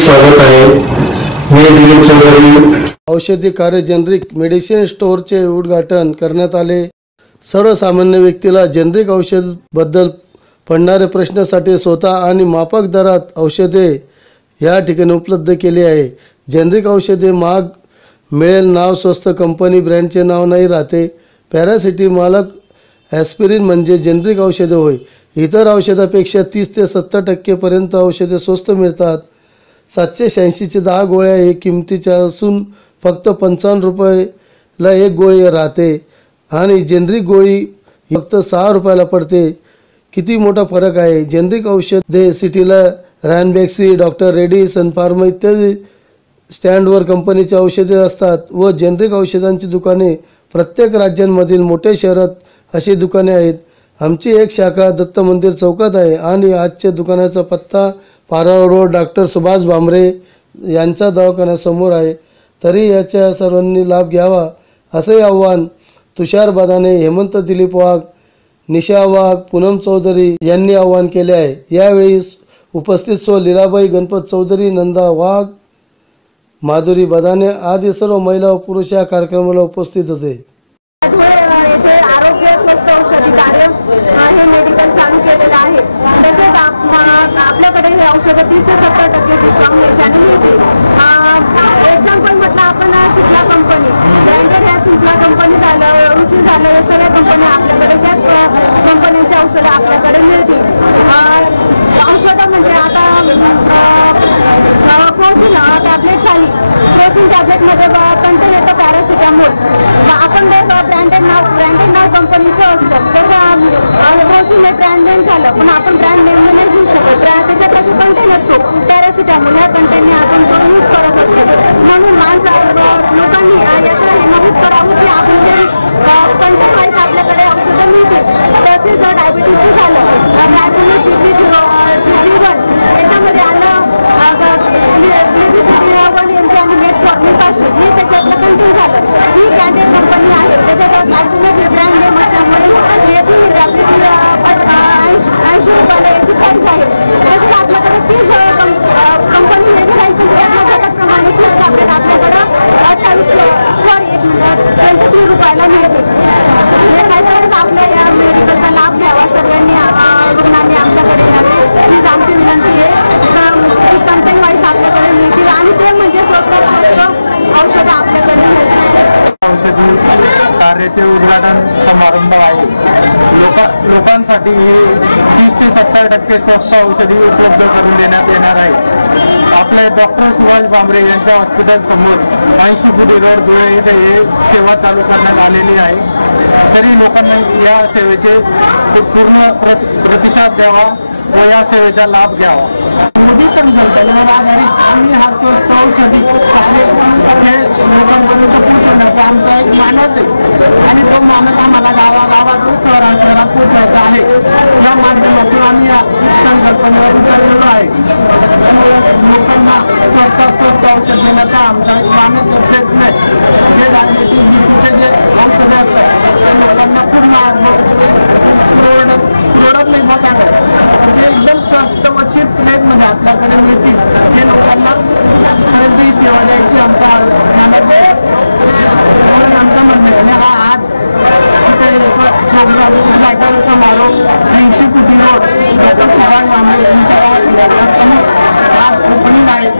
स्वागत आहे. मी दिलीप चौधरी. औषधी कार्य जेनरिक मेडिसिन स्टोअरचे उद्घाटन करण्यात आले. सर्वसामान्य व्यक्तीला जेनरिक औषधबद्दल पडणारे प्रश्नासाठी स्वतः आणि मापक दरात औषधे या ठिकाणी उपलब्ध केली आहे. जेनरिक औषधे महाग मिळेल नाव स्वस्त कंपनी ब्रँडचे नाव नाही राहते. पॅरासिटी मालक ॲस्पिरिन म्हणजे जेनरिक औषधे होय. इतर औषधापेक्षा तीस ते सत्तर टक्केपर्यंत औषधे स्वस्त मिळतात. सातशे शहाऐंशीचे दहा गोळ्या हे किमतीच्या असून फक्त पंचावन्न रुपयाला एक गोळी राहते. आणि जेनरिक गोळी फक्त सहा रुपयाला पडते. किती मोठा फरक आहे. जेनरिक औषधे सिटीला रॅनबॅक्सी डॉक्टर रेडी सनफार्मा इत्यादी स्टँडवर कंपनीची औषधे असतात व जेनरिक औषधांची दुकाने प्रत्येक राज्यांमधील मोठ्या शहरात अशी दुकाने आहेत. आमची एक शाखा दत्त मंदिर चौकात आहे आणि आजच्या दुकानाचा पत्ता पाराव रोड डॉक्टर सुभाष भांबरे यांचा दवाखान्यासमोर आहे. तरी याच्या सर्वांनी लाभ घ्यावा असंही आव्हान तुषार बदाने हेमंत दिलीप वाघ निशा वाघ पूनम चौधरी यांनी आव्हान केले आहे. यावेळी उपस्थित सो लीलाबाई गणपत चौधरी नंदा वाघ माधुरी बदाने आदी सर्व महिला व पुरुष या कार्यक्रमाला उपस्थित होते. येथे आरोग्य स्वस्त औषधी कार्य हे मेडिकल चालू केलेलं आहे. तसेच आपल्याकडे हे औषधं तीस ते सत्तर टक्के डिस्काउंट याच्याने मिळतील. एक्झाम्पल म्हटलं आपण सिप्ला कंपनी ब्रँडेड ह्या सिप्ला कंपनी झालं रुसी झालं या सगळ्या कंपन्या आपल्याकडे त्याच कंपन्यांची औषधं आपल्याकडे मिळतील. औषधं म्हणजे आता क्रोसिन टॅबलेट झाली क्रोसिन टॅबलेटमध्ये कंटेन येतं पॅरासिटामोल आपण जर ब्रँडेड नाव ब्रँडेड नाव कंपनीचं असतं. जसं क्रोसिन हे ब्रँड नेम झालं पण आपण ब्रँड नेमने नाही घेऊ शकत. त्याच्यात त्याची कंटेन असतो. पॅरासिटामोल ह्या कंटेनने आपण तो यूज करत असतो. म्हणून माणसं लोकांनी याचं हे नमूद करावं की आपण ते कंटेन वाईज आपल्याकडे औषधं मिळतील. तसेच जर डायबिटीसचं झालं डायबिटीस झिरो जीबी वन याच्यामध्ये आलं ग्लिबिफिडी वन एम जी आणि पाचशे हे त्याच्यातलं कंटिन्यू झालं. ही ब्रँडेड कंपनी आहे. त्याच्यात ग्लायकोमेट हे ब्रँड नेम असल्यामुळे याची ही ऐंशी रुपयाला याची प्राईस आहे. तसंच आपल्याकडे तीस कंपनी वेगळी आहे पण त्याच्यातल्या घटकप्रमाणे तीस टॅबलेट आपल्याकडं अठ्ठावीस सॉरी एक मिनिट ट्वेंटी थ्री रुपयाला मिळते हे काय तसंच आपल्या या मेडिकलचा लाभ घ्यावा. सर्वांनी रुग्णांनी आमच्याकडे यावे. हीच आमची विनंती आहे की कंटेन वाईज आपल्याकडे मिळतील आणि ते म्हणजे स्वस्तात स्वस्त औषधं आपल्याकडे मिळतील औषधी कार्याचे उद्घाटन समारंभ आहे. लोका लोकांसाठी हे तीस ते सत्तर टक्के स्वस्त औषधी उपलब्ध करून देण्यात येणार आहे. आपले डॉक्टर सुभाष भांबरे यांच्या हॉस्पिटल समोर ऐंशी फुटी रोड धुळे इथे हे सेवा चालू करण्यात आलेली आहे. तरी लोकांना या सेवेचे पूर्ण प्रत प्रतिसाद द्यावा व या सेवेचा लाभ घ्यावा. मोदी संकल्पनेवर आधारित आम्ही हा स्वस्त औषधी कार्य हे लोकांपर्यंत पोहोचवण्याचा आमचा एक मानस आहे आणि तो मानस आम्हाला गावागावातून शहरा शहरात पोचवायचा आहे. या माध्यमातून आम्ही या संकल्पनेवर उतरलेलो आहे. लोकांना स्वस्तात स्वस्त औषध देण्याचा आमचा एक मानस प्रयत्न आहे जे डायबिटीज हिंदूचे जे औषधं असतात ते लोकांना खूप महाग पुरवणं पुरवत नाही मग सांगत व आपल्याकडे मिळतील. हे लोकांना पर्यंत ही सेवा द्यायची आमचा मानस म्हणून आमचं म्हणणं आहे. आणि हा आज तिथे याचा प्रोग्राम उद्घाटन समारोह ऐंशी कोटी रोड डॉक्टर सुभाष मामले यांच्या गावात आज ओपनिंग आहे.